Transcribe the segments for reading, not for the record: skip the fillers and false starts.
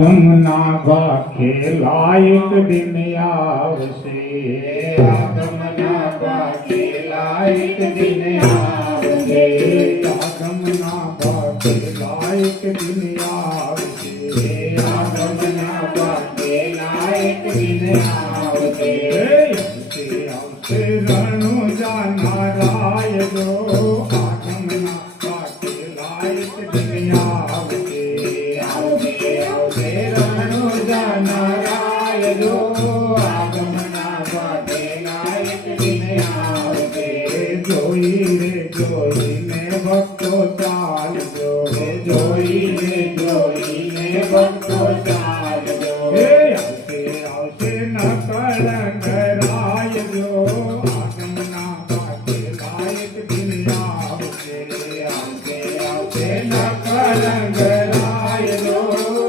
આગમના ભાખે લાયક દિન આવશે, આગમના ભાગે લાયક દિન આવશે, આગમના ભાખે લાયક દિન આવશે, આગમના ભાગે લાયક દિન આવશે, આવશે રણુજા નારાયણો, આગમના ભાખે લાયક દિન આવશે, આવશે રણુજા નારાયણો, આગમના ભાગે લાયક દિન આવશે, જોઈને ભક્તો ચાલજો, જોઈને ભક્તો ચાલજો, આવશે નકળ કરાયજો, આગમના ભાગે લાયક દિન આવશે, આવશે નકલ કરાયલો,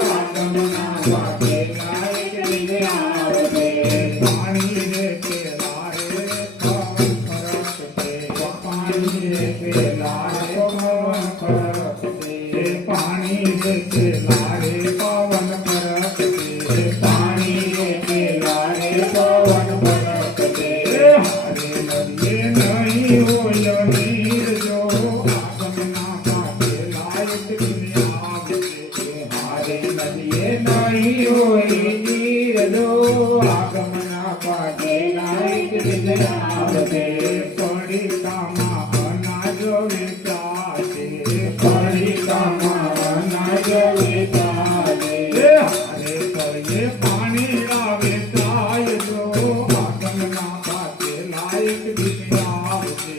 આગમના ભાગે લાયક દિન આવશે, પાણી રે પેલા રે પવન ફરકશે, પાણી રે પેલા રે પવન ફરકશે, પાણી રે પેલા રે પવન ફરકશે, પાણી રે પેલા રે પવન ફરકશે, હારે નદીએ નહીં હોય નીર જો, આગમના ભાગે લાયક દિન આવશે, હારે નદીએ નહીં હોય નીરજો, આગમના ભાગે લાયક દિન આવશે, પડીકામાં અનાજ વેચાશે, પડીકામાં અનાજ વેચાશે, હારે તળિયે પાણી આવે ચાયજો, આગમના ભાગે લાયક દિન આવશે,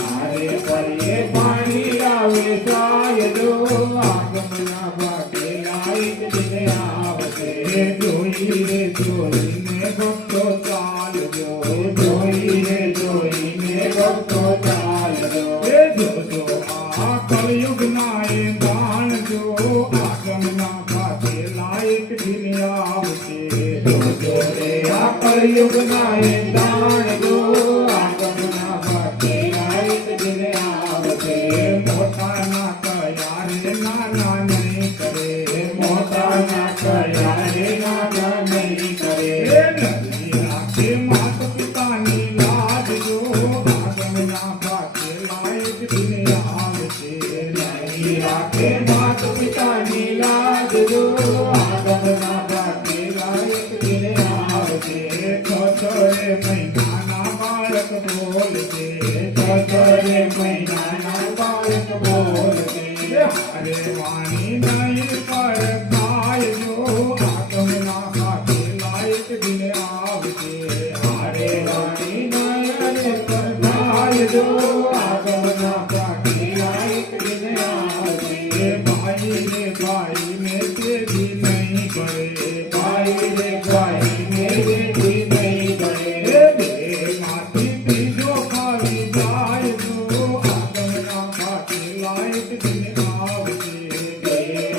હારે પડીએ પાણી આવે સાયજો, આગમના ભાગે લાયક દિન આવશે, જોઈને ભક્તો ચાલજો, જોઈને ભક્તો ચાલજો, જોજો આ કળયુગના એ જાણજો, આગમના ભાગે લાયક દિન આવશે, જોજો રે આ કળયુગના એ જાણજો, આગમના ભાગે લાયક દિન આવશે, મોટાના કયા રે નાના નહીં કરે, મોટાના કયા રે નાના નહીં કરે, નદી રાખે માત પિતાની લાજ જો, આગમના ભાગે લાયક દિન આવશે, નહીં રાખે માત પિતાની લાજ જો, આગમના ભાગે લાયક દિન આવશે, છોછરે મહિનાના બાળક બોલશે, છોછરે મહિનાના બાળક બોલશે, હારે વાણી નહીં પર ખાયજો, આગમના ભાગે લાયક દિન આવશે, હારે વાણી નયન પર થાયજો, આગમના ભાગે લાયક દિન આવશે, ભાઈ રે ભાઈ ને તેજી નહીં કરે, ભાઈ રે ભાઈ ને દેતી નહીં કરે, માંથી ત્રીજો ખાવી જાય જો, આગમના ભાગે લાયક દિન આવશે,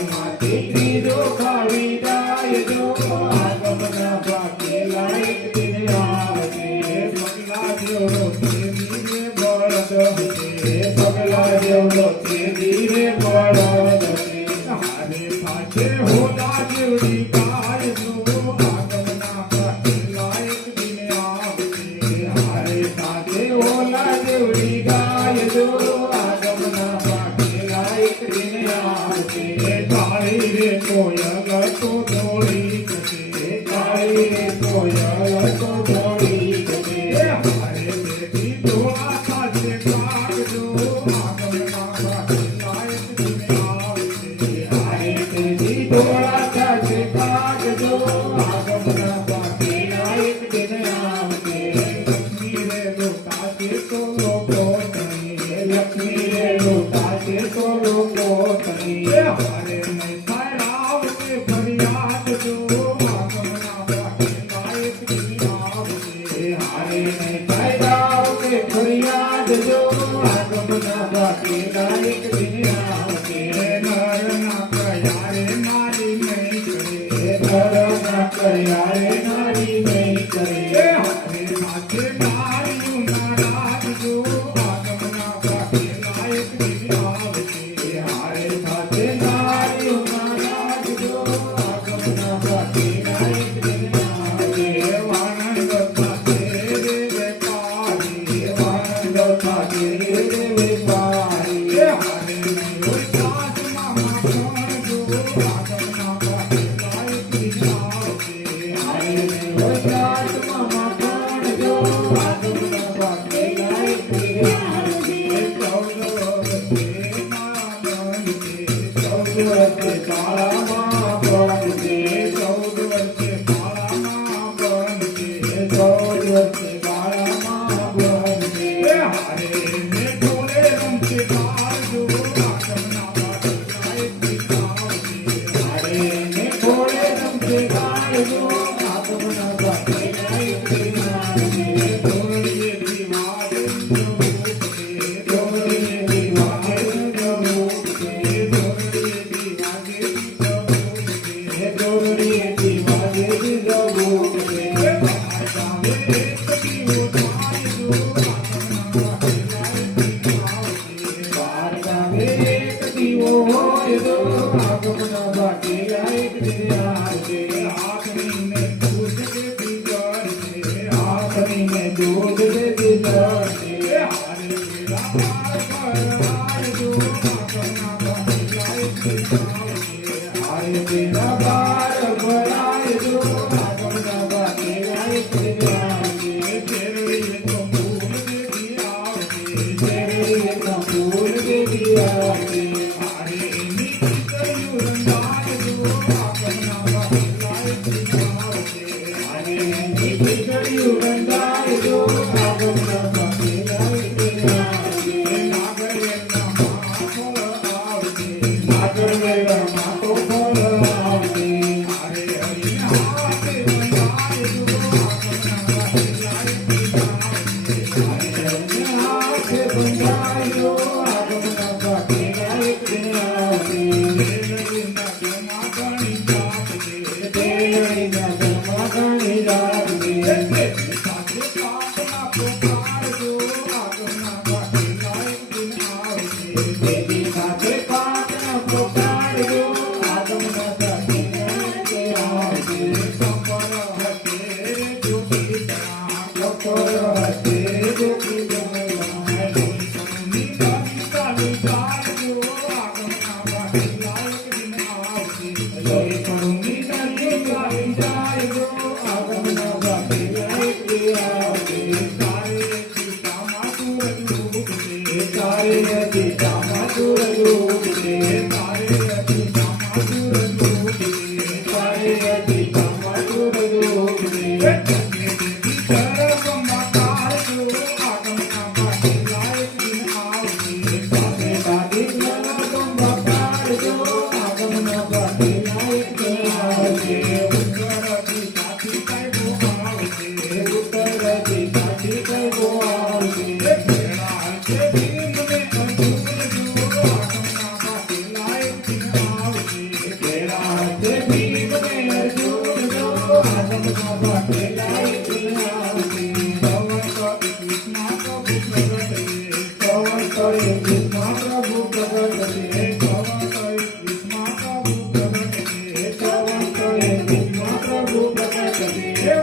માંથી ત્રીજો ખાવી જાયજો, આગમના ભાગે લાયક દિન આવશે, પગલા જેવો ધીરે બળદ હશે, પગલા જેવડો છે ધીરે બળદ છે, હારે પાછે હોલા જેવડી ગાય જો, આગમના ભાગે લાયક દિન આવશે, હારે સાથે ઓલા જેવડી ગાય જો, આગમના ભાગે લાયક દિન આવશે, કાળી રે કોયલ તો દોડી જશે, કાળી રે કોયલ તો દોડી જશે, હારે બેટી ધોળા સાથે કાગજો, આગમના ભાગે લાયક દિન આવશે, હારે તેજી ધોળા સાથે કાગજો, આગમના ભાગે લાયક દિન આવશે, લક્ષ્મી રે લોટાશે તો લોકો નહીં, લક્ષ્મી રે લૂંટાશે તો લોકો તરી, હારે નહીં થાય રાવ કે ફરિયાદ જો, આગમના ભાગે લાયક દિન આવશે, હારે નહીં ફાયદાઓ કે ફરિયાદ જો, આગમના ભાગે લાયક દિન આવશે, નરના કયા રે નારી નહીં કરે, ધર્મના કર્યા રે નારી નહીં કરે, હારે માથે નારીયું ના રાખજો, આગમના ભાગે લાયક દિન આવશે, હારે સાથે નારીઓ વર્ષે શાળામાં ભણજે 14 વર્ષે શાળામાં ભણજે 14 વર્ષે શાળામાં ભણજે હારે ને ઢોલે રમશે ગાજો આગમના વાદળા એક દિખાવજે હારે ને ઘોડે રમશે ગાજો આગમના વાદળા એક દિખાવજે ઢોળીએથી વાગે ઉઠજે ઢોળીએથી વાગે ઉઠજે ઢોળીએથી વાગે ઉઠજે ઢોળીએથી વાગે ઉઠજે બાર ગામે એક દીવો હોય તો આગમના વાદળા એક દિખાવજે આખરીને દૂધ દેતી જશે આરે બેના બાર ભરાય જો આગમના વાદળા એક દિખાવજે શેરડીએ તો ફૂલ દેતી આવજે આરે નીતિ કર્યું રંગાય જો આગમના વાદળા એક દિખાવજે આગળ વેળામાં તો ફળ આવજે હાથે બંધાય જો આગમના વાદળા એક દિખાવજે દેવળીના ઘરમાં ઘણી રાખજે દેવી સાથે પાટણ પોકારજો આગમના વાદળા આવજે બપોર હશે જોકી જમણા લોહી કરુણી નદી ગાઈ જાય જો આગમના વાદળા એક દિખાવજે તારે દિશામાં સૂરજ ઉગશે તારે દિશામાં સૂરજ ઉગશે તારે દિશામાં સૂરજ ઉગશે સાથે દાદી જરા ગંગા પાડજો આગમના વાદળા એક દિખાવજે ઉત્તર દિશાથી કઈ બહુ આવજે કેળા તે ભીમને અર્જુન જો આગમના વાદળા એક દિખાવજે પવન કરે કૃષ્ણ પ્રભુ પ્રગટ છે પવન કરે કૃષ્ણ પ્રભુ પ્રગટ છે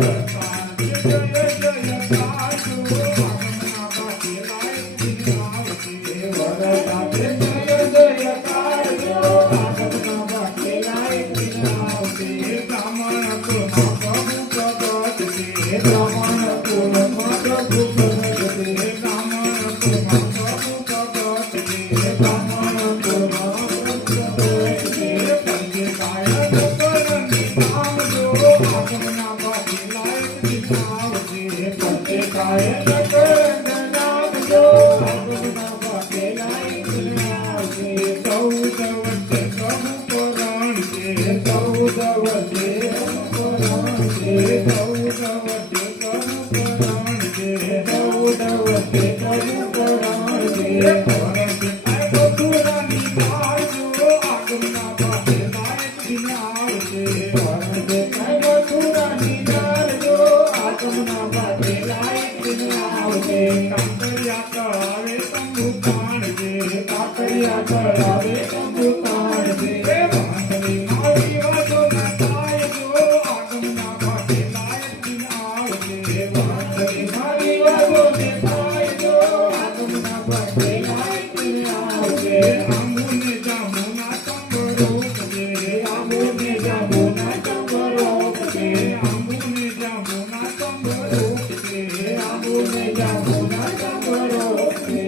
વરસાદે જય જયકાર જો આગમના વાદળા એક દિખાવજે બ્રાહ્મણ કુળમાં પ્રભુ પ્રગટ છે બ્રાહ્મણ કુળમાં પ્રભુ પ્રગટ છે બ્રાહ્મણ કુળમાં પ્રભુ પ્રગટ છે બ્રાહ્મણ કુળમાં પ્રભુ પ્રગટ છે પંચે કાય ગોકળની ધામજો આગમના વાદળા એક દિખાવજે પંચે કાય ગોકળના નામજો આગમના વાદળા એક દિખાવજે 14 વર્ષે પ્રભુ પુરાણ છે 14 વર્ષે પ્રભુ પુરાણ છે 14 વર્ષે પ્રભુ પુરાણ છે 14 વર્ષે પ્રભુ પુરાણ છે વર્ષે આ મથુરાની ધારજો આગમના વાદળા એક દિખાવજે વર્ષે આ મથુરાની ધારજો આગમના વાદળા એક દિખાવજે કાંકરિયા તળાવે તંબુ તાણજે કાંકરિયા તળાવે તંબુ તાણજે વાંસળી મારી વાતો ના થાય જો આગમના વાદળા એક દિખાવજે વાંસળી મારી વાતો ને થાય જો આગમના વાદળા એક દિખાવજે આંબુને જાંબુના ચંબરોપજે આંબુને જાંબુના ચંબરોપજે આંબુને જાંબુના ચંબરોપજે આંબુને જાંબુના ચંબરોપજે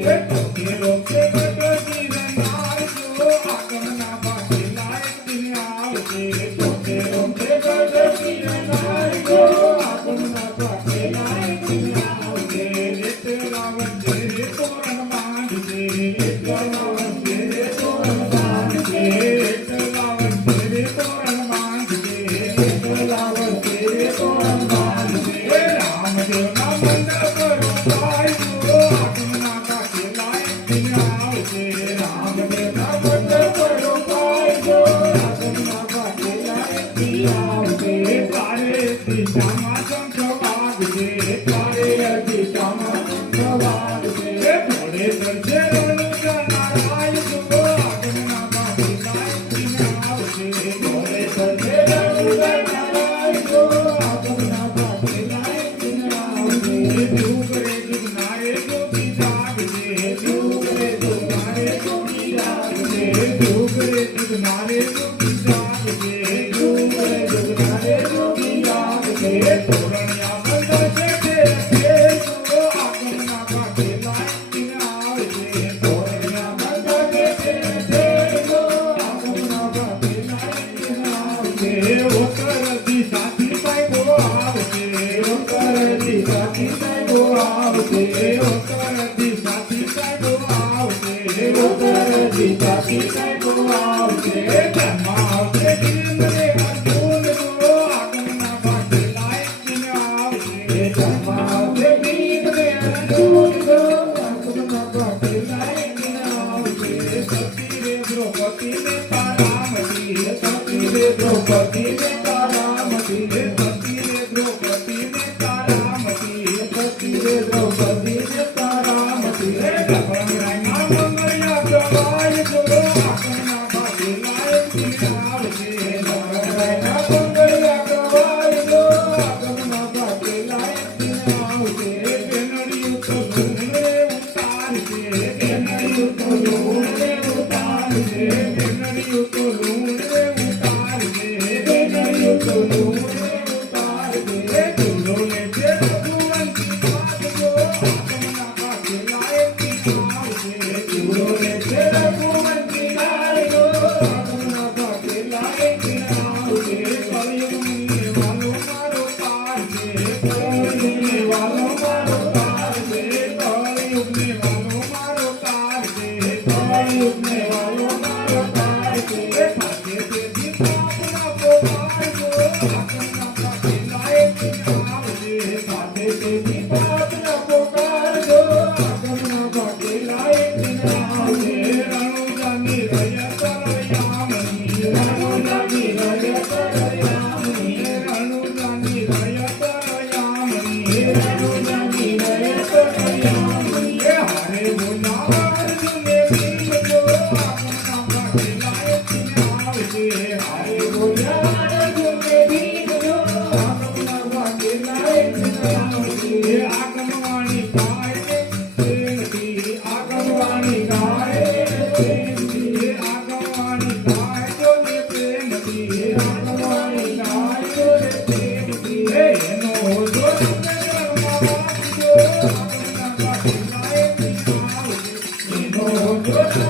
કેરો કે ગગજી રંગારજો આગમના વાદળા દિશામાં શંખ વાગજે તારે દિશામાં શંખ વાગજે એ ઘોડે ચડશે રણુજા નારાય જો આગમના બાટે લાયકીને આવજે ઘોડે ચડશે રણુજા નારાય જો આગમના બાટે લાયકીને આવજે ડુંગરે ડુંગનારે જોગી જાગજે ડુંગરે ડુંગરે જોગી જાગજે ડુંગરે ડુંગનારે જોગી જાગજે ડુંગરે ડુંગરે જોગી જાગજે તોરણિયા બંદર શેઠે રખે જો આગમના બાટે લાયકીને આવજે તોરણિયા બંદર શેઠે જો આગમના બાટે લાયકીને આવજે ઉત્તર દિશાથી સાયકો આવજે ઉત્તર દિશાથી સાયકો આવજે ઉત્તર દિશાથી સાયકો આવજે ઉત્તર દિશાથી સાયકો આવજે ધર્મા આવજે ગિરિન્દ્રે અર્જુન જો આગમના બાટે લાયકીને આવજે ધર્મા આવજે ગિરિન્દ્રે અર્જુન જો આગમના બાટે લાયકીને આવજે સતી રે દ્રૌપદીને તારામતી સતી રે દ્રૌપદીને તારામતી સતી રે દ્રૌપદીને તારામતી સતી રે દ્રૌપદીને તારામતી ગભરાઈના મંગળિયા ગવાય જો આગમના બાટે લાયકીને આવજે ગભરાઈના બંગડિયા ગવાય જો આગમના બાટે લાયકીને આવજે બેનડિયું તો લૂણરે ઉતારજે બેનડિયું તો લૂણરે ઉતારજે બેનડિયું તો લૂણરે ઉતારજે બેનડિયું તો લૂણરે ઉતારજે તુલો લેજે રઘુવંશી વાત જો આગમના બાટે લાયકીને આવજે તુલો લેજે રઘુવંશી લાલ જો આગમના બાટે લાયકીને આવજે કળિયુગને વાલો મારો તારજે કળિયુગને વાલો મારો તારજે કળિયુગને વાલો મારો તારજે કળિયુગને વાલો મારો તારજે સાથે તેથી પાપના પોકારજો આગમના બાટે લાયકીને આવજે સાથે તેથી પાપના પોકારજો આગમના બાટે લાયકીને આવજે રણુજાની રયત રયામણી રણુજાની રયત રયામણી રણુજાની રયત રયામણી રણુજાની રયત રયામણી હારે બોલાવા અર્જુને ભીમ જો આગમના બાટે લાયકીને આવજે હારે બોલ્યા અર્જુને ભીમ જો આગમના બાટે લાયકીને આવજે આગમવાણી ગાય પ્રેમથી આગમવાણી ગાય પ્રેમથી આગમવાણી ગાય જોને પ્રેમથી આગમવાણી ગાય જોડે પ્રેમથી એનો જો તમે ઘરમાં વાંચજો આગમના બાટે લાયકીને આવજે એનો જો